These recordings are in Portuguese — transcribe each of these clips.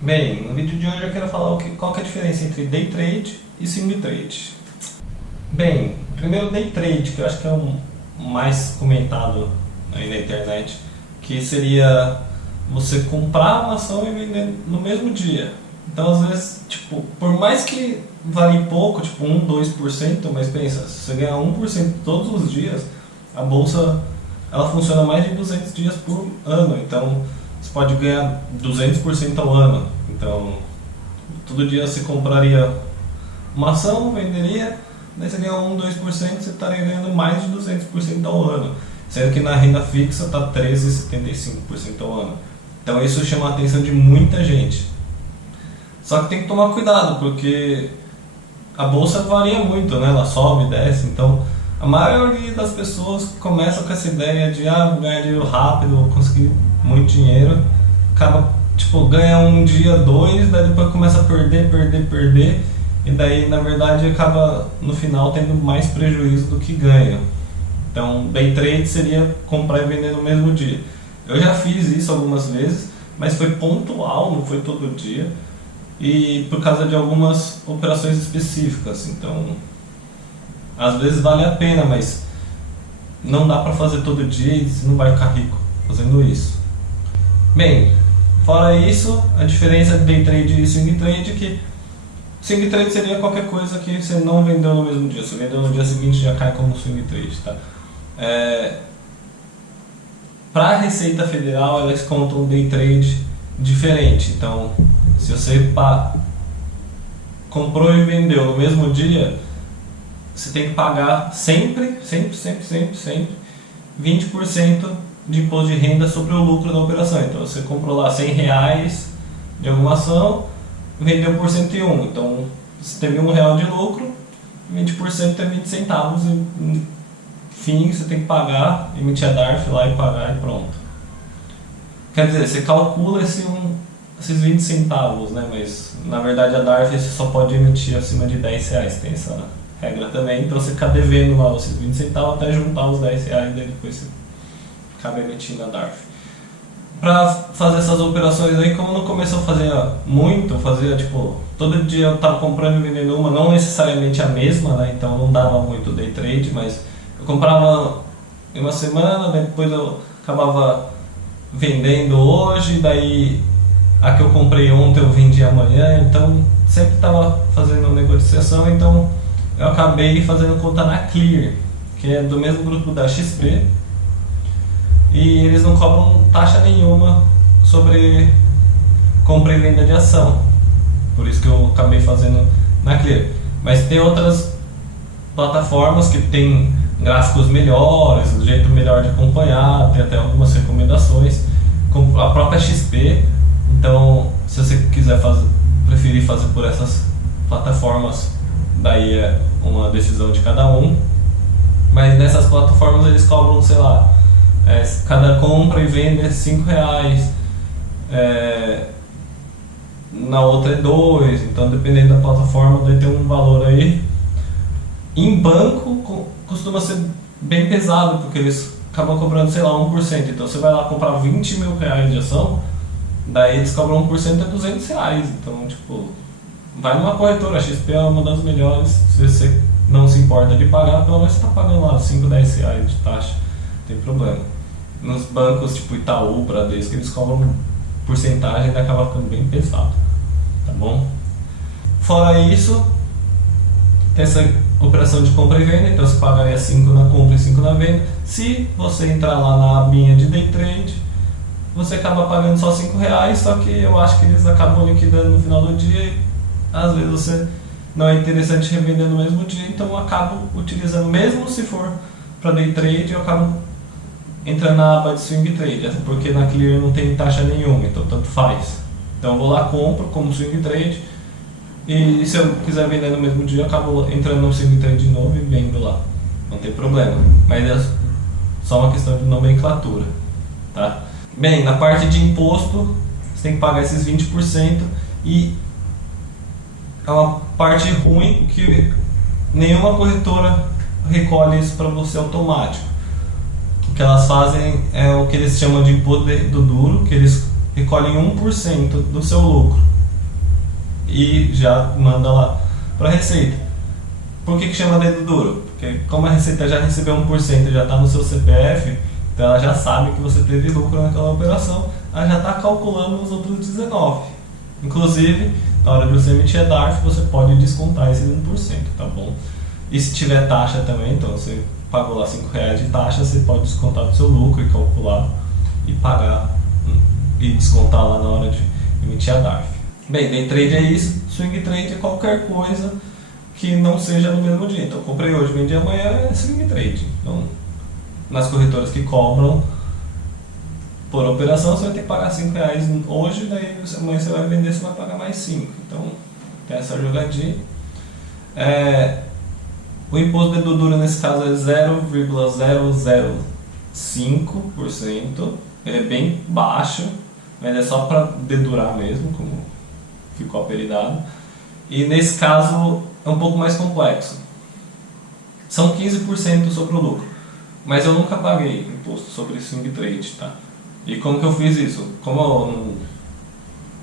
Bem, no vídeo de hoje eu quero falar qual que é a diferença entre day trade e swing trade. Bem, primeiro day trade, que eu acho que é o mais comentado aí na internet, que seria você comprar uma ação e vender no mesmo dia. Então, às vezes, tipo, por mais que varie pouco, tipo 1, 2%, mas pensa, se você ganhar 1% todos os dias, a bolsa ela funciona mais de 200 dias por ano, então você pode ganhar 200% ao ano. Então, todo dia você compraria uma ação, venderia, daí você ganhar 1, 2%, você estaria ganhando mais de 200% ao ano. Sendo que na renda fixa está 13,75% ao ano. Então isso chama a atenção de muita gente. Só que tem que tomar cuidado, porque a bolsa varia muito, né? Ela sobe, desce, então a maioria das pessoas começa com essa ideia de vou ganhar dinheiro rápido, vou conseguir muito dinheiro, acaba, tipo, ganha um dia, dois, daí depois começa a perder, e daí na verdade acaba no final tendo mais prejuízo do que ganho. Então day trade seria comprar e vender no mesmo dia. Eu já fiz isso algumas vezes, mas foi pontual, não foi todo dia, e por causa de algumas operações específicas. Então às vezes vale a pena, mas não dá para fazer todo dia e você não vai ficar rico fazendo isso. Bem, fora isso, a diferença de day trade e swing trade é que swing trade seria qualquer coisa que você não vendeu no mesmo dia. Se vendeu no dia seguinte, já cai como swing trade, tá? Para a Receita Federal, elas contam um day trade diferente. Então, se você comprou e vendeu no mesmo dia, você tem que pagar sempre 20% de imposto de renda sobre o lucro da operação. Então, você comprou lá R$100 de alguma ação, vendeu por 101. Então, você teve R$1 de lucro, 20% é 20 centavos. Enfim, você tem que pagar, emitir a DARF lá e pagar e pronto. Quer dizer, você calcula esses 20 centavos, né? Mas na verdade a DARF você só pode emitir acima de R$10. Tem essa regra também. Então você fica devendo lá os 20 centavos até juntar os R$10 e daí depois você acaba emitindo a DARF. Para fazer essas operações aí, como no começo eu fazia tipo, todo dia eu estava comprando e vendendo uma, não necessariamente a mesma, né? Então não dava muito day trade, mas eu comprava em uma semana, depois eu acabava vendendo hoje, daí a que eu comprei ontem eu vendi amanhã, então sempre estava fazendo negociação, então eu acabei fazendo conta na Clear, que é do mesmo grupo da XP, e eles não cobram taxa nenhuma sobre compra e venda de ação, por isso que eu acabei fazendo na Clear. Mas tem outras plataformas que tem gráficos melhores, um jeito melhor de acompanhar, tem até algumas recomendações, como a própria XP. Então, se você preferir fazer por essas plataformas, daí é uma decisão de cada um. Mas nessas plataformas eles cobram, sei lá, cada compra e venda é R$5, na outra é 2, então dependendo da plataforma daí tem um valor aí. Em banco costuma ser bem pesado, porque eles acabam cobrando, sei lá, 1%. Então você vai lá comprar R$20 mil de ação, daí eles cobram 1% é R$200. Então, tipo, vai numa corretora, a XP é uma das melhores. Se você não se importa de pagar, pelo menos você está pagando lá R$5, R$10 de taxa, não tem problema. Nos bancos tipo Itaú, Bradesco, eles cobram porcentagem e acaba ficando bem pesado, tá bom? Fora isso, tem essa operação de compra e venda, então você pagaria 5 na compra e 5 na venda. Se você entrar lá na abinha de day trade, você acaba pagando só R$5, só que eu acho que eles acabam liquidando no final do dia e às vezes você não é interessante revender no mesmo dia, então eu acabo utilizando, mesmo se for para day trade, eu acabo entrando na aba de swing trade, até porque na Clear não tem taxa nenhuma, então tanto faz. Então eu vou lá, compro como swing trade, e se eu quiser vender no mesmo dia, eu acabo entrando no swing trade de novo e vendo lá, não tem problema, mas é só uma questão de nomenclatura, tá? Bem, na parte de imposto, você tem que pagar esses 20%, e é uma parte ruim que nenhuma corretora recolhe isso para você automático. O que elas fazem é o que eles chamam de imposto do duro, que eles recolhem 1% do seu lucro e já manda lá para a Receita. Por que chama dedo duro? Porque como a Receita já recebeu 1% e já está no seu CPF, então ela já sabe que você teve lucro naquela operação, ela já está calculando os outros 19%. Inclusive, na hora de você emitir a DARF, você pode descontar esses 1%, tá bom? E se tiver taxa também, então você pagou lá R$5 de taxa, você pode descontar do seu lucro e calcular e pagar e descontar lá na hora de emitir a DARF. Bem, day trade é isso, swing trade é qualquer coisa que não seja no mesmo dia. Então, comprei hoje, vendi amanhã, é swing trade. Então, nas corretoras que cobram por operação, você vai ter que pagar R$5 hoje, daí amanhã você vai vender, você vai pagar mais 5. Então, tem essa jogadinha. O imposto dedo duro nesse caso é 0,005%. Ele é bem baixo, mas é só para dedurar mesmo, como ficou apelidado. E nesse caso é um pouco mais complexo. São 15% sobre o lucro, mas eu nunca paguei imposto sobre swing trade, tá? E como que eu fiz isso? Como eu não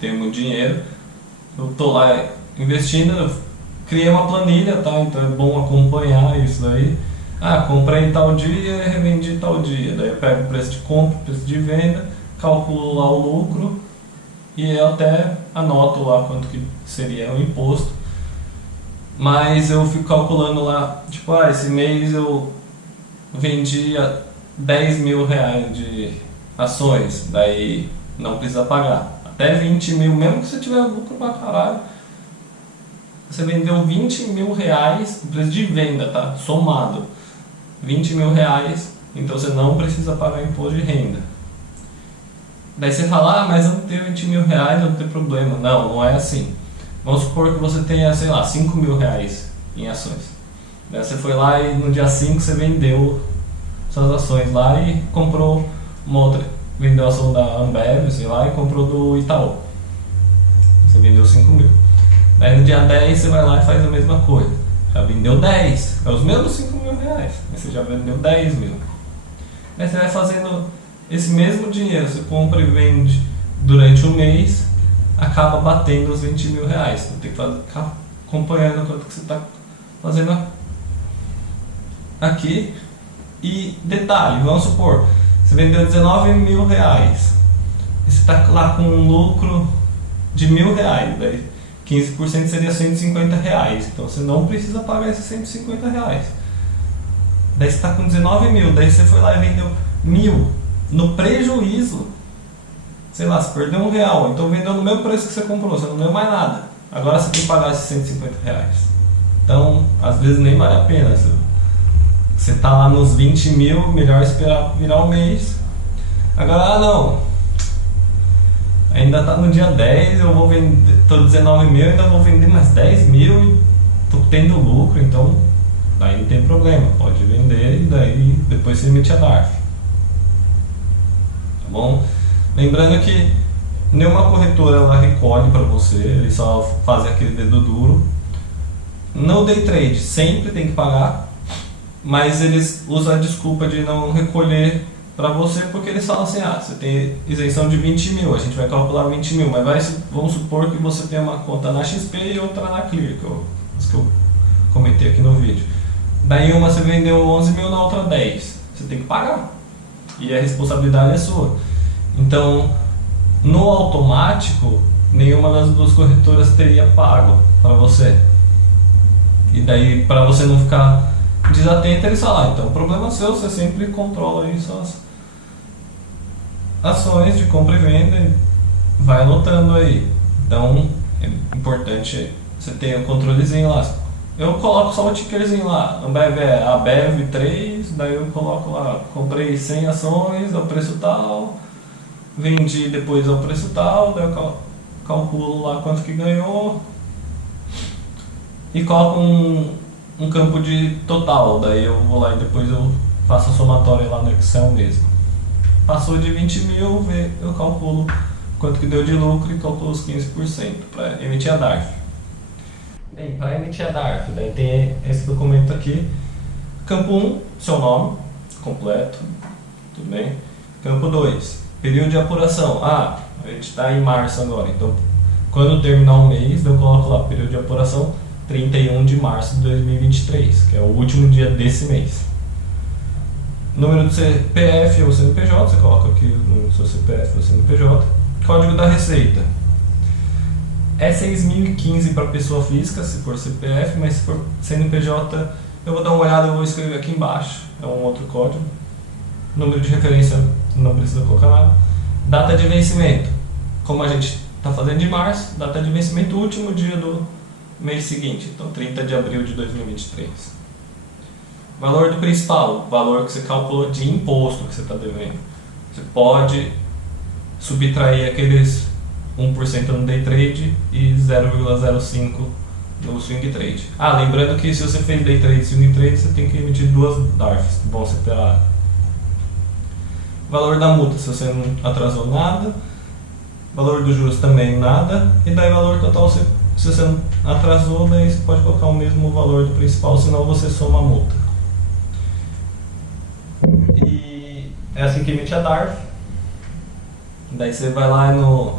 tenho muito dinheiro, eu tô lá investindo, eu criei uma planilha, tá? Então é bom acompanhar isso daí. Comprei tal dia e revendi tal dia. Daí eu pego o preço de compra, o preço de venda, calculo lá o lucro e eu até anoto lá quanto que seria o imposto. Mas eu fico calculando lá, tipo, esse mês eu vendi R$10.000 de ações, daí não precisa pagar. Até 20 mil, mesmo que você tiver lucro pra caralho, você vendeu R$20.000, o preço de venda, tá? Somado. R$20.000, então você não precisa pagar imposto de renda. Daí você fala, mas eu não tenho R$20.000, não tem problema. Não, não é assim. Vamos supor que você tenha, sei lá, R$5.000 em ações. Daí você foi lá e no dia 5 você vendeu suas ações lá e comprou uma outra, vendeu a ação da Ambev, sei lá, e comprou do Itaú. Você vendeu 5 mil. Daí no dia 10 você vai lá e faz a mesma coisa. Já vendeu 10, é os mesmos R$5.000, mas você já vendeu 10 mil. Daí você vai fazendo esse mesmo dinheiro, você compra e vende durante um mês, acaba batendo os R$20.000. Você tem que ficar acompanhando quanto que você está fazendo aqui. E detalhe, vamos supor, você vendeu R$19.000, e você está lá com um lucro de R$1.000, daí 15% seria R$150, então você não precisa pagar esses R$150. Daí você está com 19 mil, daí você foi lá e vendeu 1.000 no prejuízo, sei lá, você perdeu R$1, então vendeu no mesmo preço que você comprou, você não ganhou mais nada. Agora você tem que pagar esses R$150. Então, às vezes nem vale a pena. Você está lá nos 20 mil, melhor esperar virar o mês. Agora, não. Ainda está no dia 10, eu vou vender, estou 19 mil, ainda vou vender mais 10 mil e estou tendo lucro, então daí não tem problema, pode vender e daí depois você emite a DARF. Tá bom? Lembrando que nenhuma corretora ela recolhe para você, eles só fazem aquele dedo duro. No day trade sempre tem que pagar, mas eles usam a desculpa de não recolher para você, porque eles falam assim, você tem isenção de 20 mil, a gente vai calcular 20 mil, mas vamos supor que você tem uma conta na XP e outra na Clear, que eu comentei aqui no vídeo. Daí uma você vendeu 11 mil, na outra 10, você tem que pagar, e a responsabilidade é sua. Então, no automático, nenhuma das duas corretoras teria pago para você. E daí, para você não ficar desatento, eles falam, então o problema é seu, você sempre controla aí suas ações de compra e venda e vai anotando aí. Então é importante você ter um controlezinho lá. Eu coloco só o tickerzinho lá, Ambev é ABEV 3, daí eu coloco lá, comprei 100 ações ao preço tal, vendi depois ao preço tal, daí eu calculo lá quanto que ganhou e coloco um campo de total, daí eu vou lá e depois eu faço a somatória lá no Excel mesmo. Passou de 20 mil, eu calculo quanto que deu de lucro e calculo os 15% para emitir a DARF. Bem, para emitir a DARF, daí tem esse documento aqui. Campo 1, seu nome completo, tudo bem. Campo 2, Período de apuração. A gente está em março agora, então quando terminar um mês, eu coloco lá período de apuração 31 de março de 2023, que é o último dia desse mês. Número do CPF ou CNPJ, você coloca aqui o número do seu CPF ou CNPJ. Código da Receita. É 6.015 para pessoa física, se for CPF, mas se for CNPJ, eu vou dar uma olhada, eu vou escrever aqui embaixo, é um outro código. Número de referência, não precisa colocar nada. Data de vencimento, como a gente está fazendo de março, data de vencimento, último dia do mês seguinte, então 30 de abril de 2023. Valor do principal, valor que você calculou de imposto que você está devendo. Você pode subtrair aqueles 1% no day trade e 0,05% no swing trade. Lembrando que se você fez day trade e swing trade, você tem que emitir duas DARFs, vão separar. Valor da multa, se você não atrasou nada. Valor dos juros também nada. E daí valor total, se você não atrasou, daí você pode colocar o mesmo valor do principal, senão você soma a multa. E é assim que emite a DARF. Daí você vai lá no...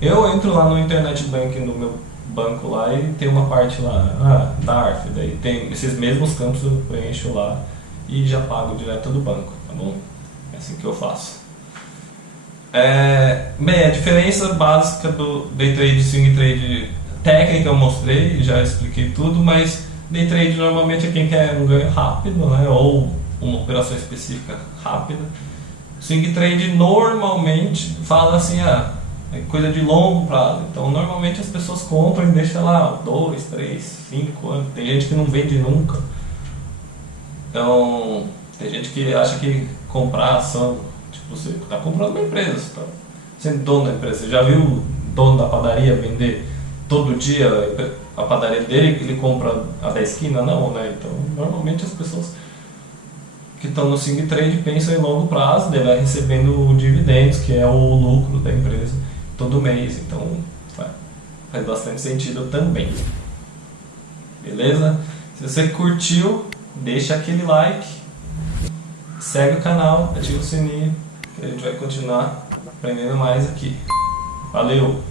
Eu entro lá no Internet Banking no meu banco lá e tem uma parte lá, DARF, daí tem esses mesmos campos eu preencho lá e já pago direto do banco, tá bom? É assim que eu faço. Bem, a diferença básica do day trade e swing trade técnica eu mostrei, já expliquei tudo, mas day trade normalmente é quem quer um ganho rápido, né, ou uma operação específica rápida. Swing trade normalmente fala assim, é coisa de longo prazo, então normalmente as pessoas compram e deixam lá 2, 3, 5 anos, tem gente que não vende nunca, então tem gente que acha que comprar ação, tipo, você está comprando uma empresa, você está sendo dono da empresa, você já viu o dono da padaria vender todo dia a padaria dele, ele compra a da esquina? Não, né? Então normalmente as pessoas que estão no swing trade pensam em longo prazo, ele vai recebendo dividendos, que é o lucro da empresa todo mês, então faz bastante sentido também. Beleza? Se você curtiu, deixa aquele like, segue o canal, ativa o sininho, que a gente vai continuar aprendendo mais aqui. Valeu!